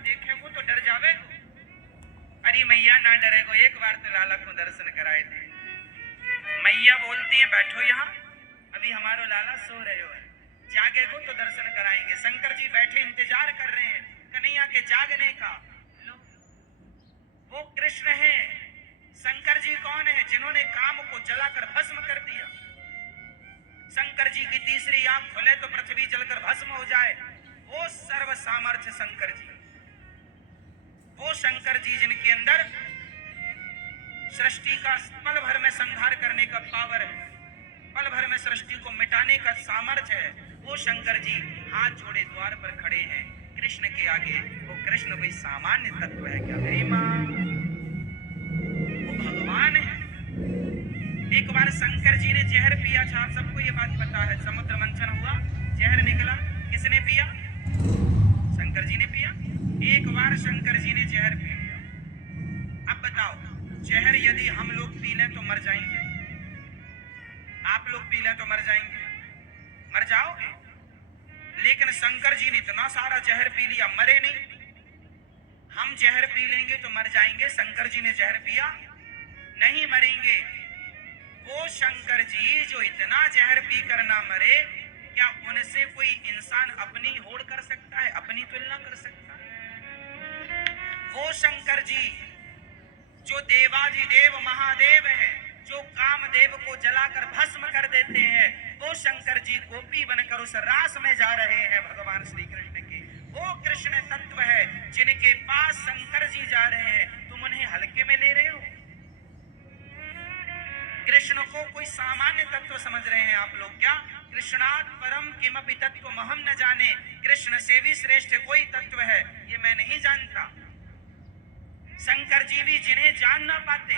देखेगो तो डर जावेगो। अरे मैया ना डरेगो, एक बार तो लाला को दर्शन कराए थे। मैया बोलती है बैठो यहाँ, अभी हमारो लाला सो रहे हो, जागेगो तो दर्शन कराएंगे। शंकर जी बैठे इंतजार कर रहे हैं कन्हैया के जागने का। लो, वो कृष्ण है। शंकर जी कौन है? जिन्होंने काम को जलाकर भस्म कर दिया। शंकर जी की तीसरी आंख खुले तो पृथ्वी जलकर भस्म हो जाए, वो सर्व सामर्थ्य शंकर जी। वो शंकर जी जिनके अंदर सृष्टि का पल भर में संहार करने का पावर है, पल भर में सृष्टि को मिटाने का सामर्थ्य है, वो शंकर जी हाथ जोड़े द्वार पर खड़े हैं कृष्ण के आगे। वो कृष्ण कोई सामान्य तत्व है क्या मेरी माँ? वो भगवान है। एक बार शंकर जी ने जहर पिया था, आप सबको ये बात पता है। समुद्र मंथन हुआ, जहर निकला, किसने पिया? शंकर जी ने पिया। एक बार शंकर जी ने जहर पी लिया। अब बताओ, जहर यदि हम लोग पी लें तो मर जाएंगे? आप लोग पी लें तो मर जाएंगे? मर जाओगे। लेकिन शंकर जी ने इतना सारा जहर पी लिया, मरे नहीं। हम जहर पी लेंगे तो मर जाएंगे, शंकर जी ने जहर पिया, नहीं मरेंगे। वो शंकर जी जो इतना जहर पी कर ना मरे, क्या उनसे कोई इंसान अपनी होड़ कर सकता है, अपनी तुलना कर सकता है? वो शंकर जी जो देवाधिदेव महादेव हैं, जो कामदेव को जलाकर भस्म कर देते हैं, वो शंकर जी गोपी बनकर उस रास में जा रहे हैं भगवान श्री कृष्ण के। वो कृष्ण तत्व है जिनके पास शंकर जी जा रहे हैं, तुम उन्हें हल्के में ले रहे हो। कृष्ण को कोई सामान्य तत्व समझ रहे हैं आप लोग क्या? कृष्णात् परम किमपि तत्व महम न जाने, कृष्ण से भी श्रेष्ठ कोई तत्व है ये मैं नहीं जानता। शंकर जी भी जिन्हें जान ना पाते,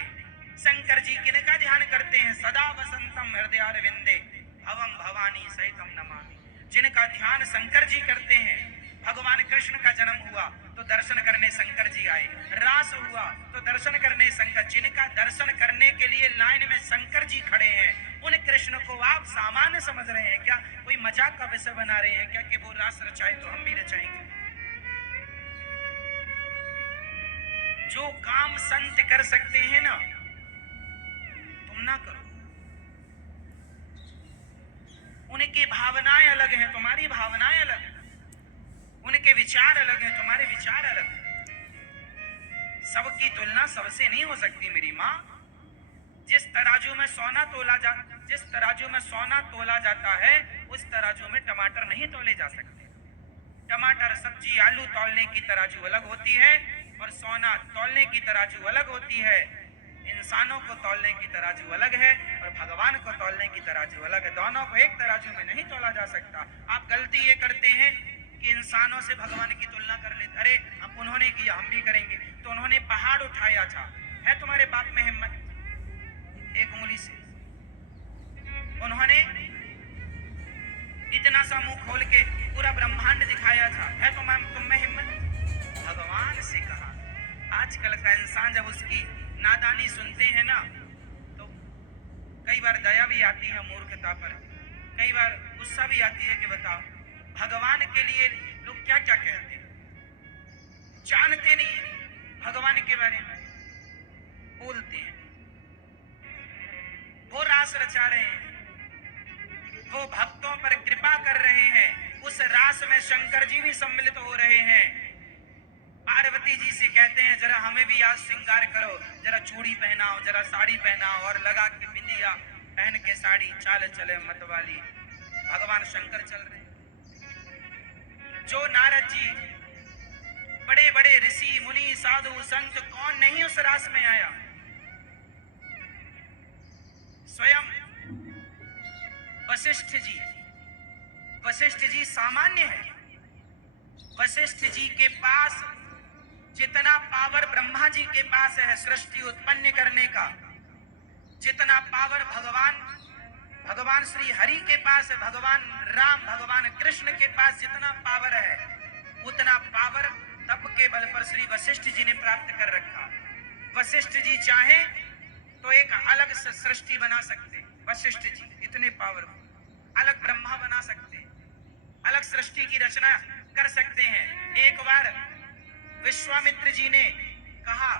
शंकर जी किनका ध्यान करते हैं? सदा वसंतम हृदयारविंदे भवम भवानी सहितम नमामि। जिनका ध्यान शंकर जी करते हैं। भगवान कृष्ण का जन्म हुआ तो दर्शन करने शंकर जी आए, रास हुआ तो दर्शन करने शंकर। जिनका दर्शन करने के लिए लाइन में शंकर जी खड़े हैं, उन कृष्ण को आप सामान्य समझ रहे हैं क्या? कोई मजाक का विषय बना रहे हैं क्या कि वो रास रचाए तो हम भी रचाएंगे? जो काम संत कर सकते हैं ना, तुम ना करो। उनकी भावनाएं अलग हैं, तुम्हारी भावनाएं अलग हैं। उनके विचार अलग हैं, तुम्हारे विचार अलग हैं। सबकी तुलना सबसे नहीं हो सकती मेरी माँ। जिस तराजू में सोना तोला जाता है, उस तराजू में टमाटर नहीं तोले जा सकते। टमाटर, सब्जी, आलू तौलने की तराजू अलग होती है और सोना तौलने की तराजू अलग होती है। इंसानों को तौलने की तराजू अलग है और भगवान को तौलने की तराजू अलग है। दोनों को एक तराजू में नहीं तोला जा सकता। आप गलती ये करते हैं कि इंसानों से भगवान की तुलना कर लेते। अरे अब उन्होंने किया हम भी करेंगे, तो उन्होंने पहाड़ उठाया था, है तुम्हारे बाप में हिम्मत? एक उंगली से उन्होंने इतना सा मुंह खोल के पूरा ब्रह्मांड दिखाया था, है तुम में हिम्मत? भगवान से कहा। आजकल का इंसान जब उसकी नादानी सुनते हैं ना, तो कई बार दया भी आती है मूर्खता पर, कई बार गुस्सा भी आती है कि बताओ भगवान के लिए लोग क्या क्या कहते हैं, जानते नहीं भगवान के बारे में, बोलते हैं। वो रास रचा रहे हैं, वो भक्तों पर कृपा कर रहे हैं, उस रास में शंकर जी भी सम्मिलित हो रहे हैं। पार्वती जी से कहते हैं जरा हमें भी आज श्रृंगार करो, जरा चूड़ी पहनाओ, जरा साड़ी पहनाओ, और लगा के बिंदिया पहन के साड़ी, चाल चले मत वाली। भगवान शंकर चल रहे। जो नारद जी, बड़े बड़े ऋषि मुनि साधु संत, कौन नहीं उस रास में आया? स्वयं वशिष्ठ जी। वशिष्ठ जी सामान्य है। वशिष्ठ जी के पास जितना पावर ब्रह्मा जी के पास है सृष्टि उत्पन्न करने का, जितना पावर भगवान श्री हरि के पास है, भगवान राम, भगवान कृष्ण के पास जितना पावर है, उतना पावर तप के बल पर श्री वशिष्ठ जी ने प्राप्त कर रखा। वशिष्ठ जी चाहे तो एक अलग सृष्टि बना सकते, वशिष्ठ जी इतने पावरफुल, अलग ब्रह्मा बना सकते, अलग सृष्टि की रचना कर सकते हैं। एक बार विश्वामित्र जी ने कहा